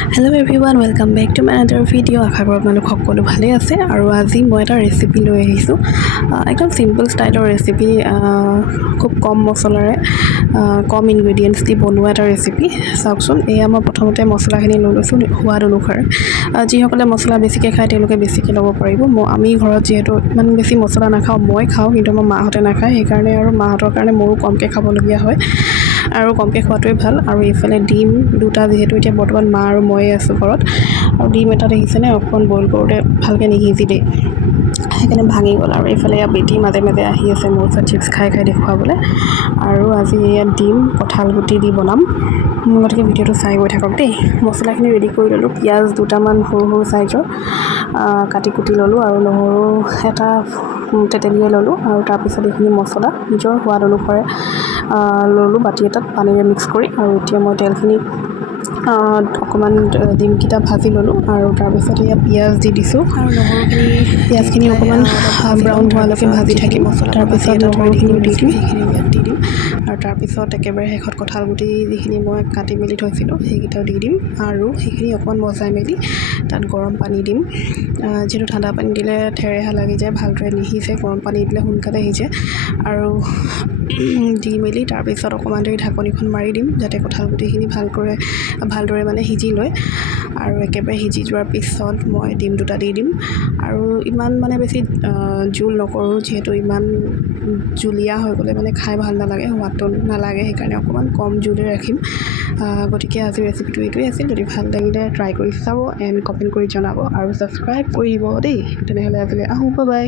Hello everyone, welcome back to my another video. আশা কৰোঁ আপোনালোক সকলো ভালে আছে আৰু আজি মই এটা ৰেচিপি লৈ আহিছোঁ একদম সিম্পল ষ্টাইলৰ ৰেচিপি খুব কম মছলাৰে কম ইনগ্ৰেডিয়েন্টছ দি বনোৱা এটা ৰেচিপি চাওকচোন এয়া মই প্ৰথমতে মছলাখিনি লৈ লৈছোঁ সোৱাদ অনুসাৰে যিসকলে মছলা বেছিকৈ খায় তেওঁলোকে বেছিকৈ ল'ব পাৰিব আমি ঘৰত যিহেতু ইমান বেছি মছলা নাখাওঁ মই খাওঁ কিন্তু মোৰ মাহঁতে নাখায় সেইকাৰণে আৰু মাহঁতৰ কাৰণে মোৰো কমকৈ খাবলগীয়া হয় আৰু কমকৈ খোৱাটোৱে ভাল আৰু এইফালে ডিম দুটা যিহেতু এতিয়া বৰ্তমান মা আৰু ময়ে আছোঁ ঘৰত আৰু ডিম এটা দেখিছেনে অকণ বইল কৰোঁতে ভালকৈ নিসিজিলে সেইকাৰণে ভাঙি গ'ল আৰু এইফালে ইয়াত বেটি মাজে মাজে আহি আছে মোৰ ওচৰত চিপছ খাই দেখুৱাবলৈ আৰু আজি ইয়াত ডিম কঁঠাল গুটি দি বনাম গতিকে ভিডিঅ'টো চাই গৈ থাকক দেই মছলাখিনি ৰেডি কৰি ল'লোঁ পিঁয়াজ দুটামান সৰু সৰু চাইজৰ কাটি কুটি ল'লোঁ আৰু নহৰু এটা তেতেলিয়াই ল'লোঁ আৰু তাৰপিছত এইখিনি মছলা নিজৰ সোৱাদ অনুসাৰে ল'লোঁ বাতি এটাত পানীৰে মিক্স কৰি আৰু এতিয়া মই তেলখিনি অকণমান ডিমকেইটা ভাজি ল'লোঁ আৰু তাৰপিছত এয়া পিঁয়াজ দি দিছোঁ আৰু নহৰুখিনি পিঁয়াজখিনি অকণমান ব্ৰাউন হোৱালৈকে ভাজি থাকিম তাৰপিছত নহৰুখিনি দি দিম সেইখিনি ইয়াত দি দিম আৰু তাৰপিছত একেবাৰে শেষত কঁঠাল গুটি যিখিনি মই কাটি মেলি থৈছিলোঁ সেইকেইটাও দি দিম আৰু সেইখিনি অকণমান মজাই মেলি তাত গৰম পানী দিম যিহেতু ঠাণ্ডা পানী দিলে ঠেৰেহা লাগি যায় ভালদৰে নিসিজে গৰম পানী দিলে সোনকালে সিজে আৰু দি মেলি তাৰপিছত অকণমান দেৰি ঢাকনিখন মাৰি দিম যাতে কঁঠাল গুটিখিনি ভালদৰে মানে সিজি লয় আৰু একেবাৰে সিজি যোৱাৰ পিছত মই ডিম দুটা দি দিম আৰু ইমান মানে বেছি জোল নকৰোঁ যিহেতু ইমান জুলীয়া হৈ গ'লে মানে খাই ভাল নালাগে সোৱাদটো নালাগে সেইকাৰণে অকণমান কম জোলে ৰাখিম গতিকে আজিৰ ৰেচিপিটো এইটোৱেই আছিল যদি ভাল লাগিলে ট্ৰাই কৰি চাব এণ্ড কমেণ্ট কৰি জনাব আৰু ছাবস্ক্ৰাইব কৰি দিব দেই তেনেহ'লে আজিলৈ আহোঁ বাই